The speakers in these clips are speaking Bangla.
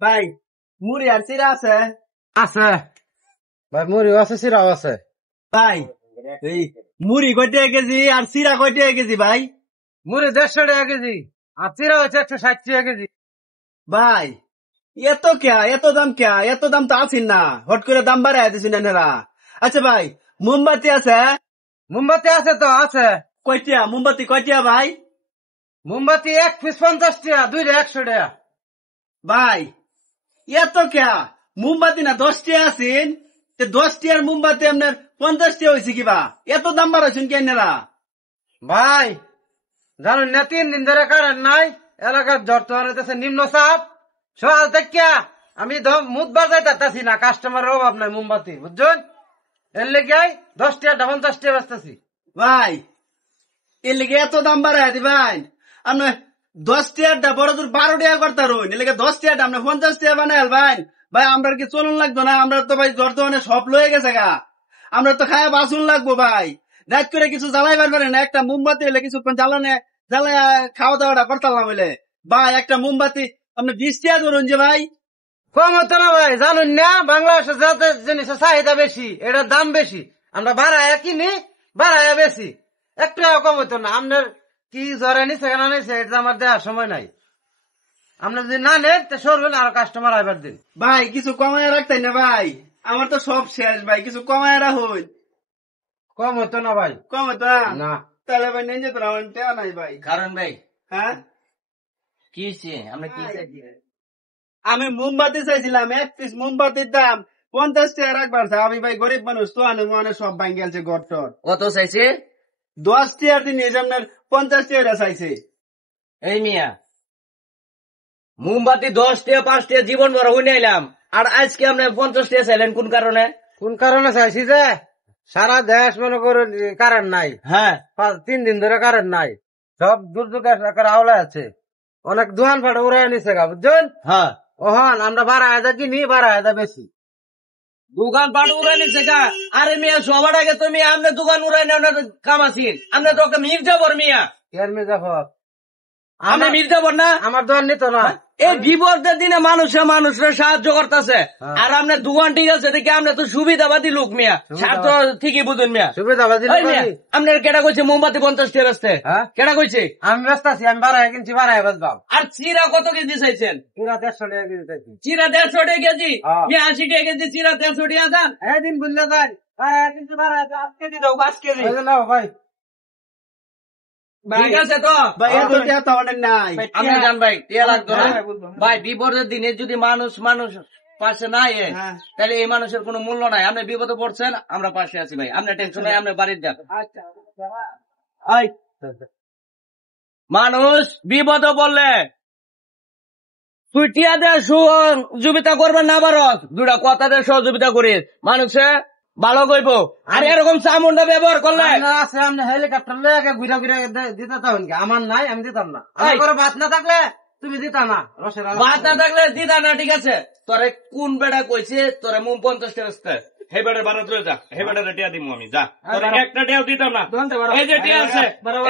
ভাই মুড়ি আর চিরা আছে? আছে ভাই, মুড়ি আছে, চিরাও আছে ভাই এই মুড়ি কয় টাকা কেজি আর চিরা কয় টাকা কেজি ভাই? মুড়ি 150 টাকা কেজি আর চিরা হচ্ছে 160 টাকা কেজি। ভাই এত এত দাম এত দাম তো আছেন না, হট করে দাম বাড়াই দিছেন এনারা। আচ্ছা ভাই মোমবাতি আছে? মোমবাতি আছে তো, আছে। কয়টিয়া মোমবাতি কয়টিয়া ভাই? মোমবাতি 1 পিস 50 টাকা, 2টা 100 টাকা। ভাই এত মোমবাতি না 10 টাকা আছেন, 10 টাকার মোমবাতি আপনার 50 টাকা হয়েছে কিবা, এত দাম বাড়াইছেন কি এনারা? ভাই জানুন না, 3 দিন ধরে কারেন্ট নাই, এলাকার ধরতে নিম্ন চাপ। সকাল থেকে আমি মুদবার যাইতাছি না, কাস্টমারের অভাব নাই মোমবাতি, বুঝছেন? এর লেগে 10 টাকা 50 টাকা বেচতেছি। ভাই এর লেগে এত দাম বাড়াই দিবেন? আপনার 10 টাকাটা বড় দূর 12 টাকা করতারুন, এর লেগে 10 টাকাটা আপনি 50 টাকা বানাই আলবেন। ভাই আমরা কি চলন লাগতো না? আমরা তো ভাই বর্তমানে সব লয়ে গেছে গা, আমরা তো খায়া বাঁচুন লাগবো ভাই। রাত করে কিছু জ্বালাইবার পারে না, একটা মোমবাতি হইলে কিছুক্ষণ জ্বালায় খাওয়া দাওয়াটা করতাম হইলে। ভাই একটা মোমবাতি আপনি 20 টাকা ধরুন যে ভাই। কম হতো না ভাই, জানুন না বাংলাদেশের যাতে জিনিসের চাহিদা বেশি, এটার দাম বেশি, আমরা বাড়াইয়া কিনি, বাড়াইয়া বেশি। একটু কম হতো না? আপনার কি জ্বরে নিছে কেন নিছে এটা আমার দেওয়ার সময় নাই। আপনি যদি না নেন তো সরবেন, আর কাস্টমার আইবার দিন। ভাই কিছু কমায় রাখতেন না ভাই, আমার তো সব শেষ ভাই, কিছু কমায় রাখুন। কম হতো না ভাই, কম হতো না। তাহলে ভাই নিয়ে যেত আমার টেয়া নাই ভাই। কারণ ভাই হ্যাঁ কি হয়েছে? আমরা কি চাইছি? আমি মোমবাতি চাইছিলাম, 1 পিস মোমবাতির দাম 50 টাকা রাখবার। আমি ভাই গরিব মানুষ তো, আনে সব ভাঙ গেছে ঘর টর। কত চাইছে? 10 টাকার দিন আপনার 50 টাকা চাইছে। এই মিয়া মোমবাতি 10 টাকা 5 টাকা জীবন ভরা হই নাইলাম, আর আজকে আপনি 50 টাকা চাইলেন কোন কারণে? কোন কারণে চাইছি যে সারা দেশ মনে করুন কারেন্ট নাই। হ্যাঁ 3 দিন ধরে কারেন্ট নাই, সব দুর্যোগ আওলা আছে, অনেক দোকান ফাটা উড়াই নিছে গা, বুঝছেন? হ্যাঁ ওহন আমরা 12,000 কিনি, 12,000 বেশি। দোকান পাট উড়াই নিচ্ছে গা। আরে মিয়া সবার আগে তো মিয়া আপনি দোকান উড়াই নেওয়ার কাম আছেন, আপনি তো মির্জাবর মিয়া। কেন মির্জাফর? আপনি মির্জাবর না? আমার দোকান নিত না। এই বিপদের দিনে মানুষের সাহায্য করতেছে, আর আপনার দোকান ঠিক আছে দেখে আপনি তো সুবিধাবাদী লোক মিয়া, স্বার্থ ঠিকই বুঝুন মিয়া। সুবিধাবাদী ওই মিয়া, আপনার কেটা কইছে মোমবাতি 50 টাকা বেচতে? হ্যাঁ? কেটা কইছে? আমি ব্যস্ত আছি, আমি 12,000 কিনছি, 12,000 বেচবাম। আর চিরা কত কেজি চাইছেন? পুরা 150 টাকা কেজি চাইছি। চিরা 150 টাকা কেজি? হ্যাঁ। মিয়া 80 টাকা কেজি চিরা 150 টাকা দাম। দিন বুঝলে যাই, 12,000 কিনছি, 12,000 আজকে দি দাও, 5 কেজি নাও ভাই। ঠিক আছে তো ভাই এত টাকা তো অনেক নাই। আপনি জান ভাই, টিয়া লাগতো না ভাই। বিপদের দিনে যদি মানুষ পাশে নাই হ্যাঁ। তাহলে এই মানুষের কোনো মূল্য নাই। আপনি বিপদে পড়ছেন, আমরা পাশে আছি ভাই, আপনার টেনশন নাই, আপনি বাড়ির যান। আচ্ছা মানুষ বিপদে পড়লে তুই টিয়া দেয় সহযোগিতা করবেন না, পারস দুটা কথা দিয়ে সহযোগিতা করিস, মানুষে ভালো করবো। আর এরকম চামুন্ডা ব্যবহার করলে আছে আপনি হেলিকপ্টার লেগে ঘুরা ঘুরা দিতে চাবেন কি? আমার নাই, আমি দিতাম না। আমার ঘরে ভাত না থাকলে তুমি দিতা না, রসের ভাত না থাকলে দিদা না। ঠিক আছে, তোরে কোন বেড়া কইছে তোরে মুম 50 টাকা? হে বেড়ার বাড়া তুলে যা, হে বেড়ার টিয়া দিব আমি, যা। তোরে একটা টিয়াও দিতাম না। এই যে টিয়া আছে,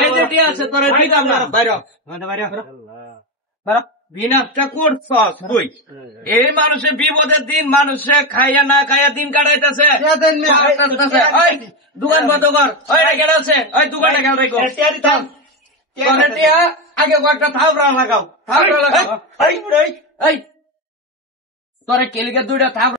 এই যে টিয়া আছে, তোরে দিতাম না। বাইরে বিনাশটা করছস তুই। এই মানুষের বিপদের দিন মানুষে খাইয়া না খাইয়া দিন কাটাইতেছে। দোকান বন্ধ কর, ওই রেখে আছে, ওই দোকানটা খেয়াল রেখো। তোরে টিয়া আগে কয়েকটা থাবড়া লাগাও, থাবড়া লাগাও। তোরে কেলিকে 2টা থাবড়া